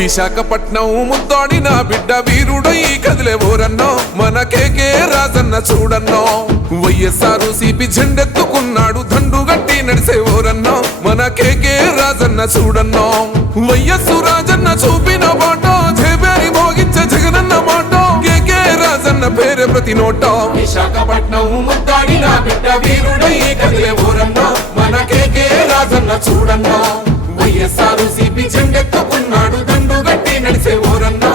విశాఖపట్నం ముద్దాడిన బిడ్డ వీరుడై కదిలే ఓరన్నో. మన కేకే రాజన్న చూడన్నో. వైఎస్ఆర్ సిపి జెండెత్తుకున్నాడు దండు గట్టి నడిసే ఓరన్నో. మన కేకే రాజన్న చూడన్నో. వైఎస్ రాజన్న చూపిన మాట జేబేరి మోగించే జగనన్న మాట కేకే రాజన్న పేరే ప్రతి నోట. విశాఖపట్నం ముద్దాడిన బిడ్డ వీరుడై కదిలే ఓరన్నో. మన కేకే రాజన్న చూడన్నో. వైఎస్ఆర్ సిపి జెండెత్తు నడిసే ఓరన్నా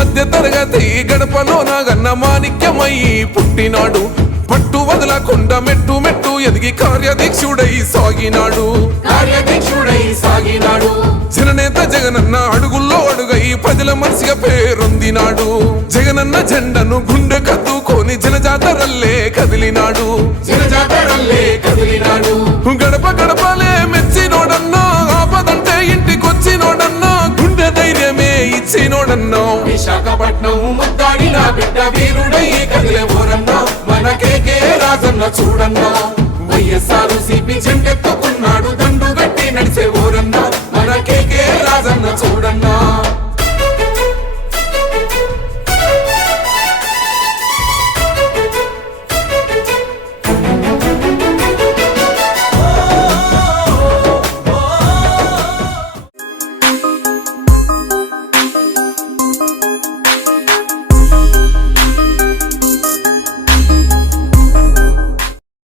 మధ్య తరగతి గడపలో నాగన్న మాణిక్యమై పుట్టినాడు. పట్టు వదలకుండా మెట్టు మెట్టు ఎదిగి కార్యదీక్షుడై సాగినాడు. కార్యదీక్షుడై సాగినాడు. జననేత జగనన్న అడుగుల్లో అడుగై ప్రజల మనసిగా పేరొందినాడు. జగనన్న జెండను గుండె కత్తుకొని జనజాతరల్లే కదిలినాడు. జనజాతరల్లే కదిలినాడు. గడప గడపలే విశాఖపట్నం ముద్దాడిన బిడ్డ వీరుడై కదిలే ఊరన్నా. మన కేకే రాజన్న చూడన్నా. వైఎస్ఆర్ సిపి జెండెత్తుకున్నాడు